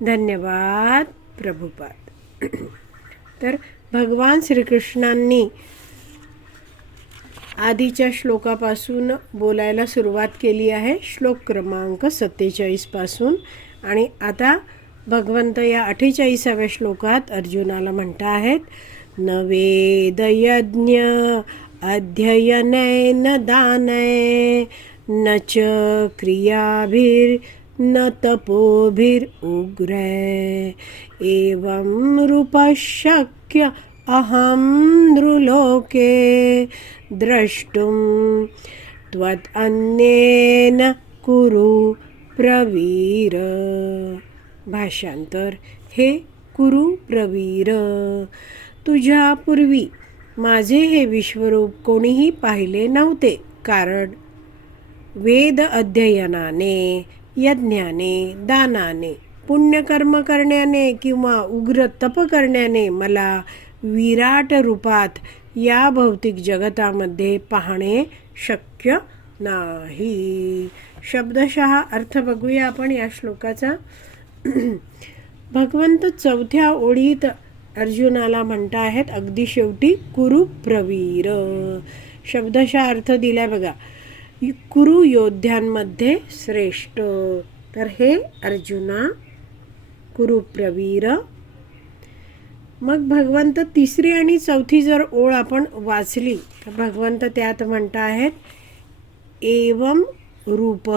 धन्यवाद प्रभुपाद. तर भगवान श्रीकृष्णांनी आधीच्या श्लोकापासून बोलायला सुरुवात केली आहे श्लोक क्रमांक सत्तेचाळीसपासून आणि आता भगवंत या अठ्ठेचाळीसाव्या श्लोकात अर्जुनाला म्हणता आहेत न वेदयज्ञ अध्ययनय न दानय न च क्रियाभिर न तपोभिरुग्रय एवं रूपशक्य अहं नृलोके। द्रष्टुं त्वदन्येन कुरु प्रवीर। भाषांतर हे कुरु प्रवीर तुझ्यापूर्वी माझे हे विश्वरूप कोणीही पाहिले नव्हते कारण वेद अध्ययनाने यज्ञाने दानाने पुण्यकर्म करण्याने किंवा उग्र तप करण्याने मला विराट रूपात या भौतिक जगतामध्ये पाहणे शक्य नाही. शब्दशः अर्थ बघूया आपण या श्लोकाचा. भगवंत चौथ्या ओळीत अर्जुनाला म्हणता आहेत अगदी शेवटी कुरुप्रवीर. शब्दशः अर्थ दिला बघा. कुरु योद्ध्यांमध्ये श्रेष्ठ. तर हे अर्जुना कुरुप्रवीर मग भगवंत तिसरी आणि चौथी जर ओळ आपण वाचली तर भगवंत त्यात म्हणता आहेत एवम रूप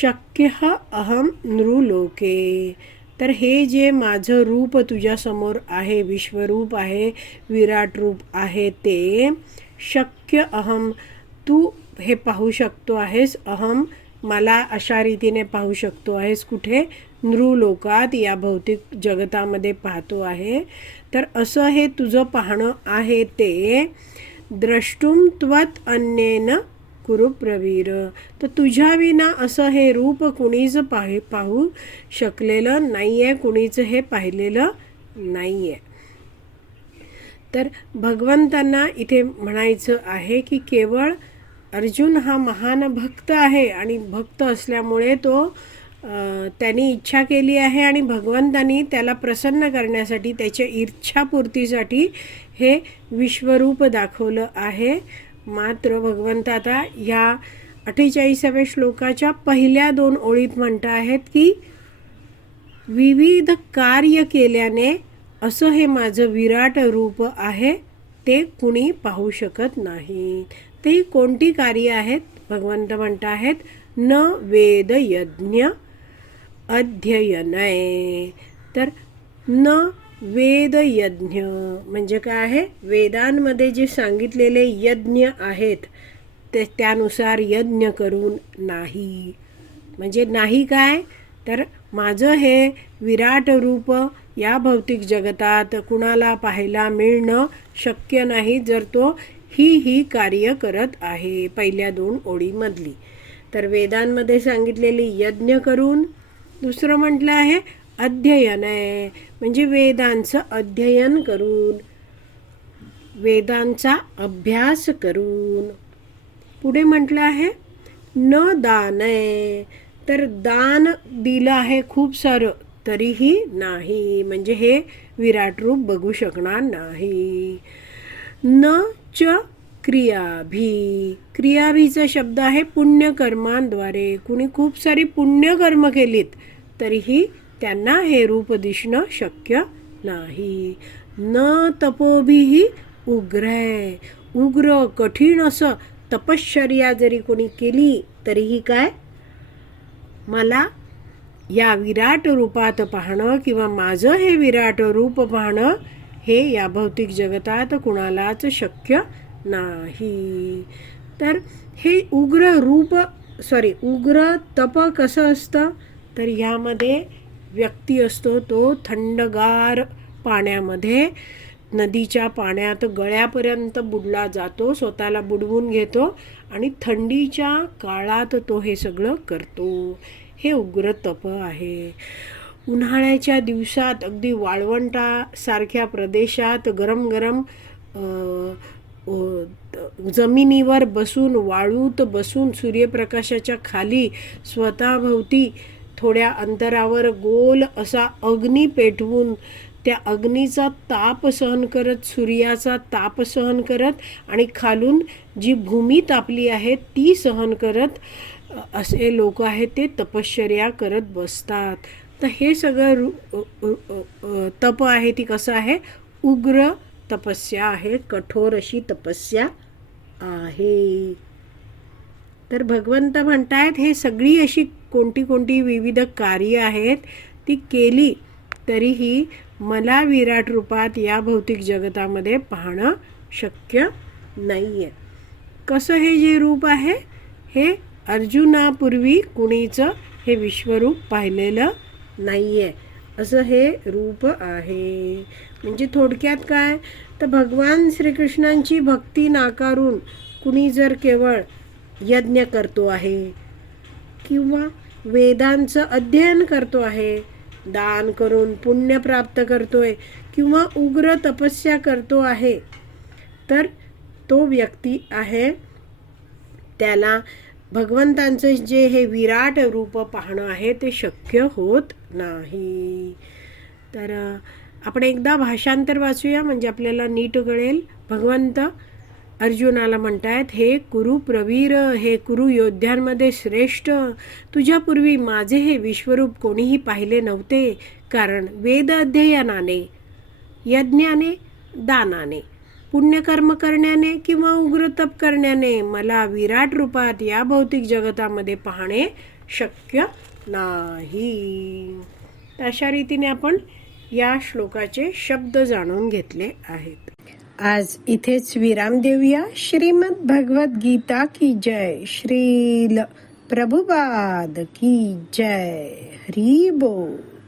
शक्य अहम नृलोके. तर हे जे माझं रूप तुझ्यासमोर आहे विश्वरूप आहे विराट रूप आहे ते शक्य अहम तू हे पाहू शकतो आहेस. अहम मला अशा रीतीने पाहू शकतो आहेस कुठे? नृलोकात या भौतिक जगतामध्ये पाहतो आहे. तर असं हे तुझं पाहणं आहे ते द्रष्टुम त्वत अन्येन कुरु प्रवीर. तर तुझ्या विना असं हे रूप कुणीच पाहि पाहू शकलेलं नाही आहे कुणीच हे पाहिलेलं नाही आहे तर भगवंतांना इथे म्हणायचं आहे की केवळ अर्जुन हा महान भक्त आहे आणि भक्त असल्यामुळे तो त्यांनी इच्छा केली आहे आणि भगवंतांनी त्याला प्रसन्न करण्यासाठी त्याच्या इच्छापूर्तीसाठी हे विश्वरूप दाखवलं आहे. मात्र भगवंत आता ह्या अठ्ठेचाळीसाव्या श्लोकाच्या पहिल्या दोन ओळीत म्हणत आहेत की विविध कार्य केल्याने असं हे माझं विराट रूप आहे ते कुणी पाहू शकत नाही ते कोणती कार्य आहेत? भगवंत म्हणत आहेत न वेद यज्ञ अध्ययनय. तर न वेद यज्ञ म्हणजे काय आहे? वेदांमध्ये जे सांगितलेले यज्ञ आहेत ते त्यानुसार यज्ञ करून नाही. म्हणजे नाही काय? तर माझं हे विराट रूप या भौतिक जगतात कुणाला पाहायला मिळणं शक्य नाही. जर तो ही ही कार्य करत आहे पहिल्या दोन ओळीमधली. तर वेदांमध्ये सांगितलेली यज्ञ करून दुसरं म्हटलं आहे अध्ययन आहे. म्हणजे वेदांचं अध्ययन करून वेदांचा अभ्यास करून. पुढे म्हटलं आहे न दान आहे तर दान दिलं आहे खूप सारं तरीही नाही. म्हणजे हे विराट रूप बघू शकणार नाही. न च क्रियाभी क्रियाभीचा शब्द आहे पुण्यकर्मांद्वारे. कुणी खूप सारी पुण्यकर्म केलीत तरीही त्यांना हे रूप दिसणं शक्य नाही. न तपोभीही उग्र. आहे उग्र कठीण असं तपश्चर्या जरी कोणी केली तरीही काय? मला या विराट रूपात पाहणं किंवा माझं हे विराट रूप पाहणं हे या भौतिक जगतात कुणालाच शक्य नाही. तर हे उग्र रूप सॉरी उग्र तप कसं असतं? तर ह्यामध्ये व्यक्ती असतो तो थंडगार पाण्यामध्ये नदीच्या पाण्यात गळ्यापर्यंत बुडला जातो स्वतःला बुडवून घेतो आणि थंडीच्या काळात तो हे सगळं करतो. हे उग्र तप आहे. उन्हाळ्याच्या दिवसात अगदी वाळवंटासारख्या प्रदेशात गरम गरम जमिनीवर बसून वाळूत बसून सूर्यप्रकाशाच्या खाली स्वतःभोवती थोड्या अंतरावर गोल असा अग्नी पेटवून त्या अग्नीचा ताप सहन करत सूर्याचा ताप सहन करत आणि खालून जी भूमी तापली आहे ती सहन करत असे लोक आहेत ते तपश्चर्या करत बसतात. तर हे सगळं रु तप आहे ती कसं आहे? उग्र तपस्या आहे कठोर अशी तपस्या आहे. तर भगवंत म्हणतायत हे सगळी अशी कोणती कोणती विविध कार्य आहेत? ती केली तरीही मला विराट रूपात या भौतिक जगतामध्ये पाहणं शक्य नाही आहे कसं हे जे रूप आहे? हे अर्जुनापूर्वी कुणीचं हे विश्वरूप पाहिलेलं नाही आहे असं हे रूप आहे. म्हणजे थोडक्यात काय? तर भगवान श्रीकृष्णांची भक्ती नाकारून कुणी जर केवळ यज्ञ करतो आहे किंवा वेदांचं अध्ययन करतो आहे दान करून पुण्य प्राप्त करतोय किंवा उग्र तपस्या करतो आहे तर तो व्यक्ती आहे. त्याला भगवंतांचं जे हे विराट रूप पाहणं आहे ते शक्य होत नाही. तर आपण एकदा भाषांतर वाचूया म्हणजे आपल्याला नीट कळेल. भगवंत अर्जुनाला म्हणतायत हे कुरु प्रवीर हे कुरु योद्ध्यांमध्ये श्रेष्ठ. तुझ्यापूर्वी माझे हे विश्वरूप कोणीही पाहिले नव्हते. कारण वेद अध्ययनाने यज्ञाने दानाने पुण्यकर्म करण्याने किंवा उग्र तप करण्याने मला विराट रूपात या भौतिक जगतामध्ये पाहणे शक्य नाही. तर अशा रीतीने आपण या श्लोकाचे शब्द जाणून घेतले आहेत. आज इथेच विराम देऊया. श्रीमद भगवत गीता की जय. श्रील प्रभुपाद की जय. हरी बोल.